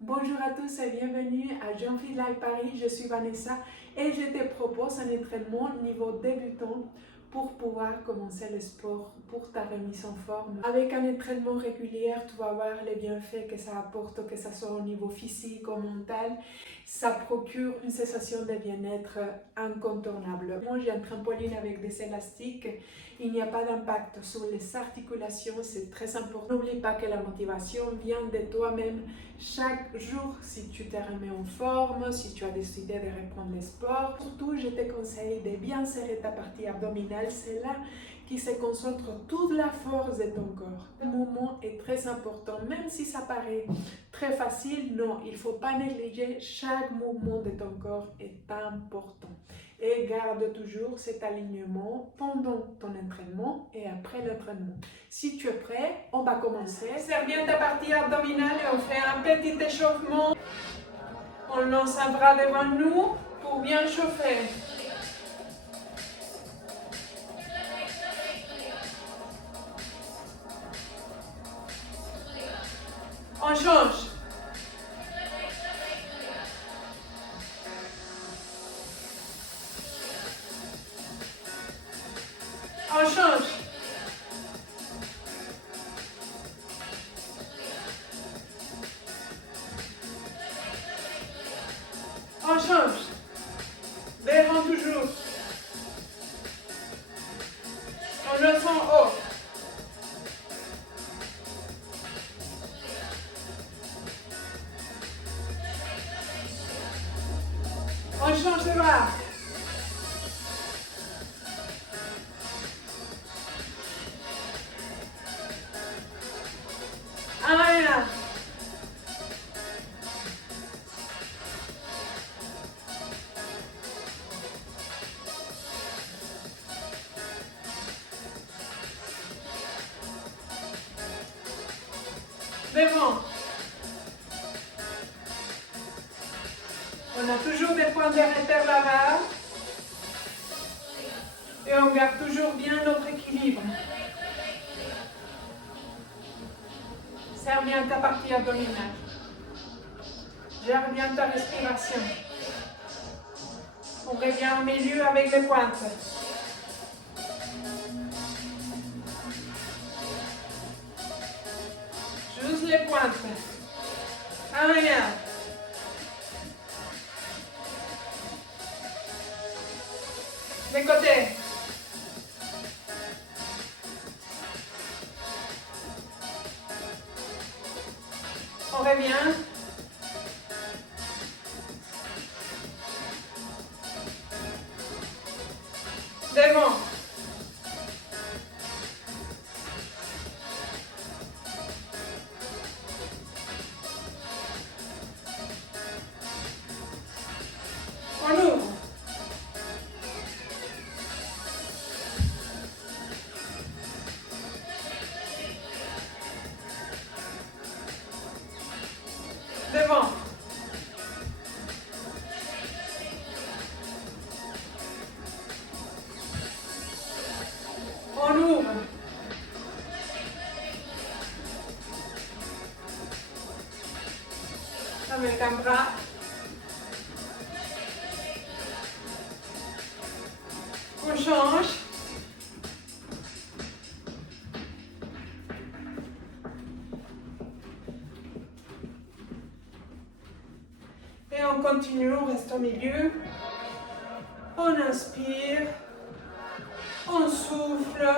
Bonjour à tous et bienvenue à Jeune Fille Live Paris, je suis Vanessa et je te propose un entraînement niveau débutant pour pouvoir commencer le sport, pour ta remise en forme. Avec un entraînement régulier, tu vas voir les bienfaits que ça apporte, que ce soit au niveau physique ou mental. Ça procure une sensation de bien-être incontournable. Moi, j'ai un trampoline avec des élastiques. Il n'y a pas d'impact sur les articulations, c'est très important. N'oublie pas que la motivation vient de toi-même chaque jour. Si tu te remets en forme, si tu as décidé de reprendre le sport, surtout, je te conseille de bien serrer ta partie abdominale. C'est là qui se concentre toute la force de ton corps. Le mouvement est très important, même si ça paraît très facile, non, il ne faut pas négliger, chaque mouvement de ton corps est important. Et garde toujours cet alignement pendant ton entraînement et après l'entraînement. Si tu es prêt, on va commencer. Serre bien ta partie abdominale et on fait un petit échauffement. On lance un bras devant nous pour bien chauffer. On change. On change. On change. Devant toujours. On le sent haut. On change de bras. Un. Devant. On a toujours des points de repère là-bas. Et on garde toujours bien notre équilibre. Serre bien ta partie abdominale. Gère bien ta respiration. On revient au milieu avec les pointes. Juste les pointes. Un et un. Les côtés. On revient. Devant. On ouvre. Devant. On ouvre. Avec un bras. On change. Et on continue, on reste au milieu. On inspire. On souffle.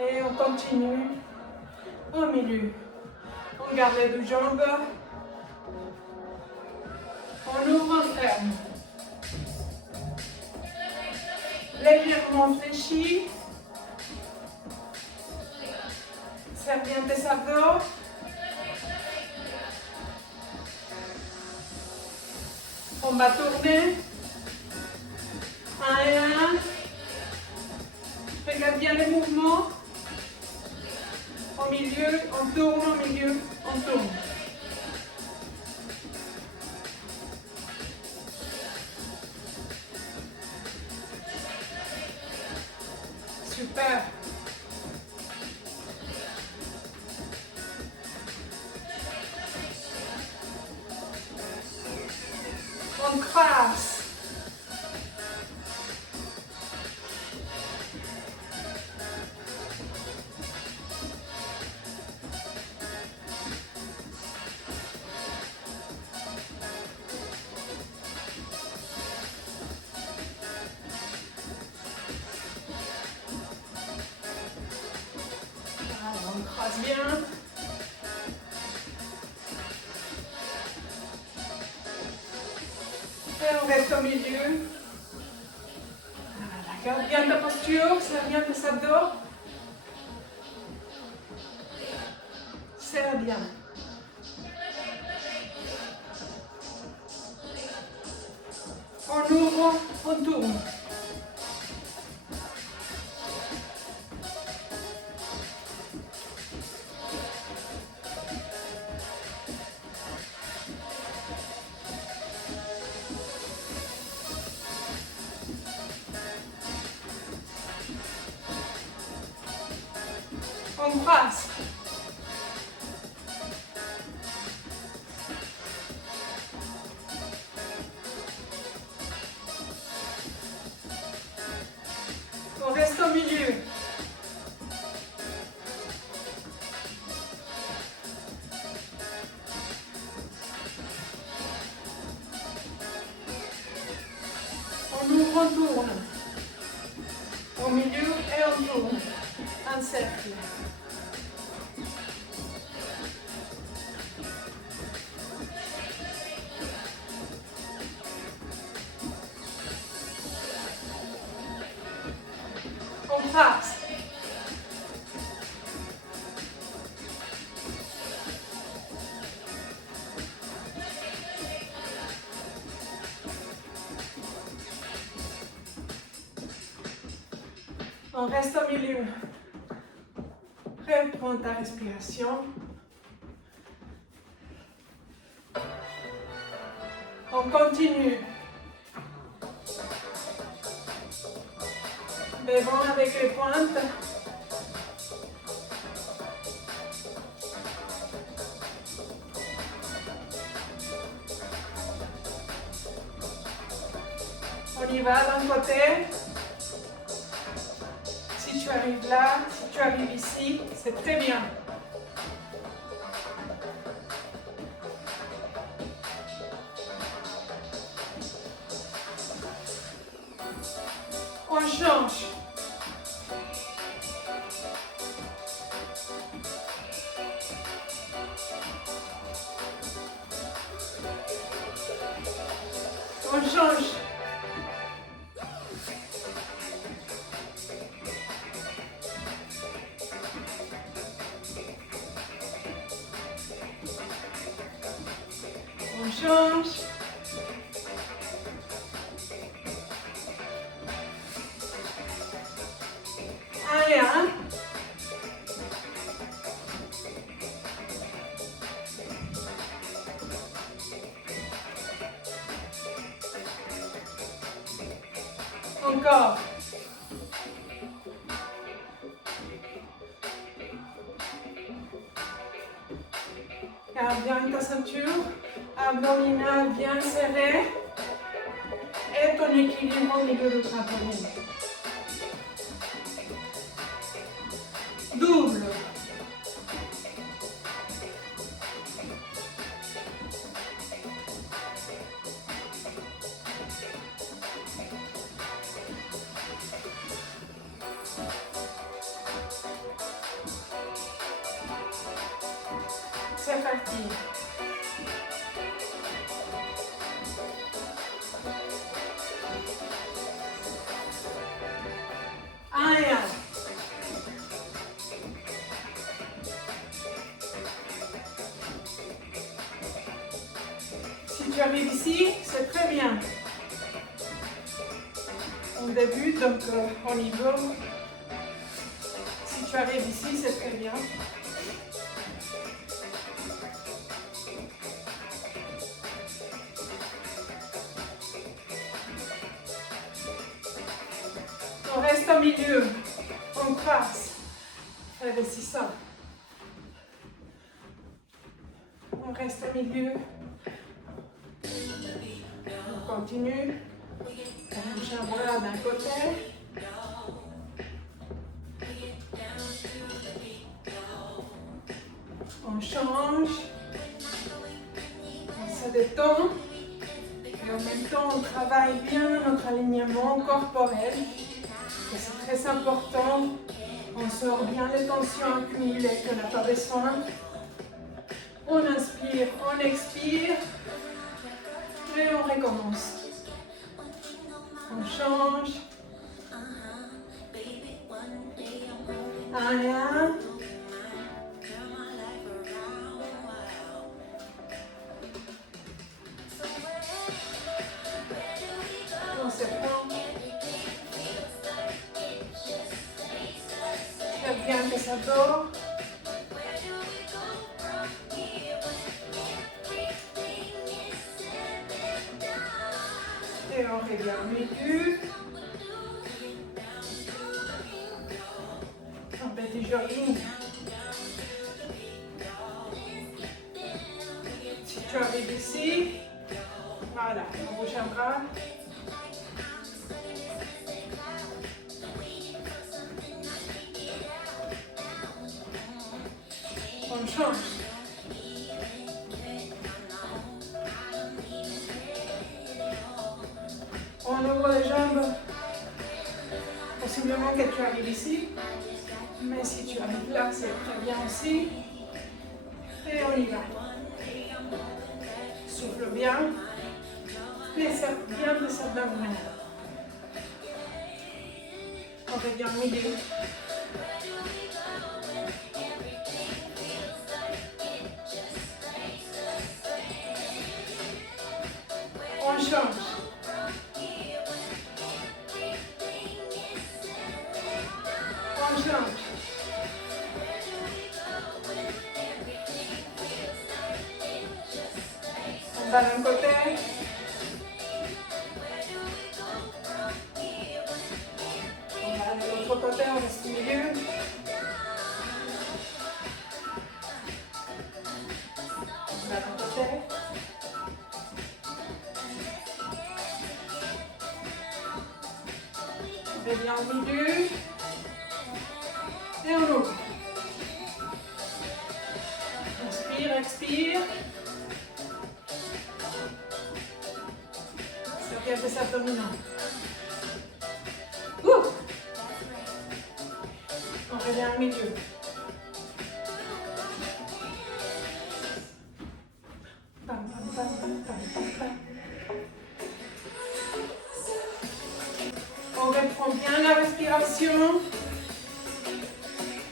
Et on continue au milieu. On garde les deux jambes. On ouvre, on ferme. Légèrement fléchi. Serre bien tes abdos. On va tourner. Un et un. Regarde bien les mouvements. Au milieu, on tourne, au milieu, on tourne. Super. On croise. On croise bien. Et on reste au milieu. Voilà. Garde bien ta posture, serre bien tes abdos. Serre bien. On ouvre, on tourne. On brasse. On reste au milieu. On ouvre, on tourne. Au milieu et on tourne. Un cercle. On passe. On reste au milieu. Reprends ta respiration. On continue. Devant avec les pointes. On y va d'un côté. Si tu arrives là, si tu arrives ici, c'est très bien. On change. On change. On change. Allez, hein? Encore. Garde bien ta ceinture, abdominale bien serrée et ton équilibre au niveau de ta poitrine. Double. C'est parti. Un et un. Si tu arrives ici, c'est très bien. On débute, donc on y va. Si tu arrives ici, c'est très bien. On reste au milieu. contraste. Réversissant. On reste au milieu. On continue. On bouge voilà d'un côté. On change. On se détend. Et en même temps, on travaille bien notre alignement corporel. Et c'est très important. On sort bien les tensions accumulées qu'on n'a pas besoin. On inspire, on expire. Et on recommence. On change. Un. On se prend. Très bien que ça dort. Et on revient au milieu. Un petit jogging. Si tu arrives ici, voilà, on bouge un bras. On change. On ouvre les jambes. Possiblement que tu arrives ici. Mais si tu arrives là, c'est très bien aussi. Et on y va. Souffle bien. Fais ça bien de cette abdominale. On revient au milieu. On change. On change. On va d'un côté. On va de l'autre côté, on reste au milieu. On va d'un côté. On revient au milieu. Et on ouvre. Inspire, expire. C'est bien que ça abdominaux. On revient au milieu. Pam, pam, pam, pam, pam, pam, pam. On reprend bien la respiration.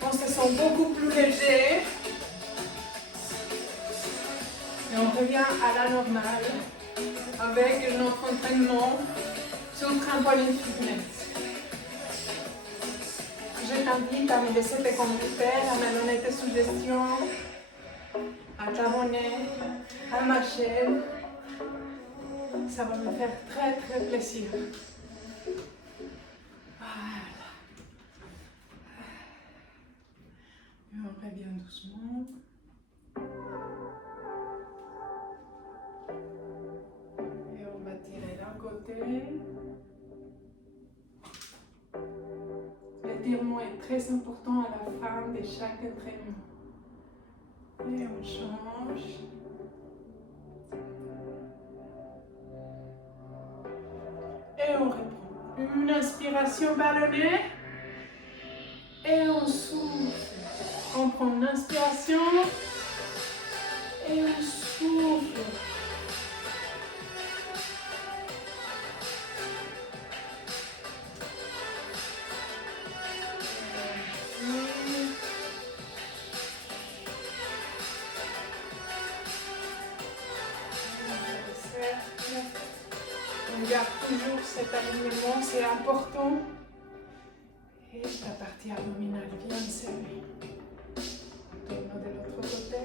On se sent beaucoup plus léger. Et on revient à la normale avec notre entraînement sur le trampoline fitness. Je t'invite à me laisser tes commentaires, à me donner tes suggestions, à t'abonner à ma chaîne. Ça va me faire très très plaisir. Voilà. Et on revient doucement. Et on va tirer d'un côté. L'étirement est très important à la fin de chaque entraînement. Et on change. Et on reprend. Une inspiration ballonnée. Et on souffle. On prend une inspiration. Et on souffle. On garde toujours cet alignement, c'est important. Et la partie abdominale bien serrée. Tourne de l'autre côté.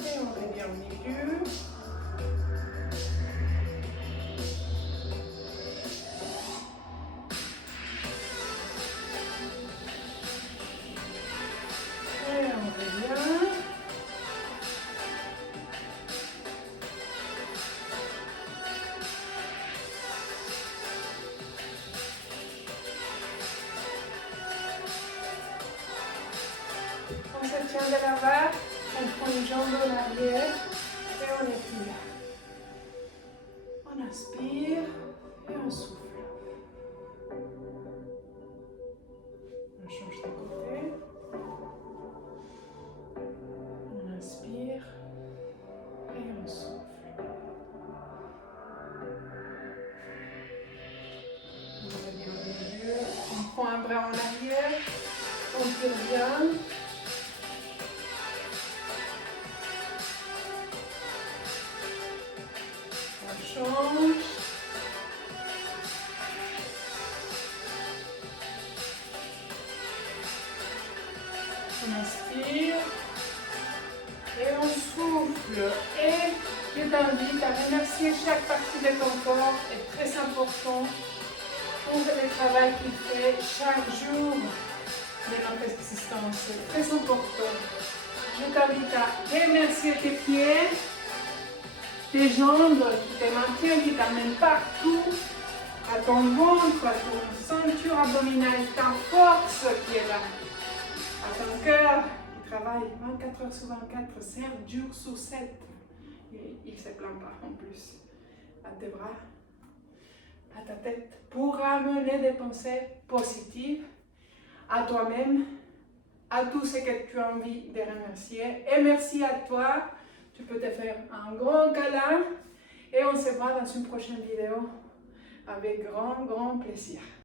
Et on revient au milieu. maintien de la barre, on prend une jambe en arrière et on étire. On inspire et on souffle. On change de côté. On inspire et on souffle. On revient au milieu. On prend un bras en arrière. On tire bien. On change. On inspire. Et on souffle. Et je t'invite à remercier chaque partie de ton corps. C'est très important pour le travail qu'il fait chaque jour de notre existence. C'est très important. Je t'invite à remercier tes pieds, tes jambes qui te maintiennent, qui t'amènent partout, à ton ventre, à ton ceinture abdominale, ta force qui est là, à ton cœur qui travaille 24 heures sur 24, 7 jours sur 7. Et il ne se plaint pas en plus. À tes bras, à ta tête, pour amener des pensées positives à toi-même, à tout ce que tu as envie de remercier. Et merci à toi. Tu peux te faire un grand câlin et on se voit dans une prochaine vidéo avec grand plaisir.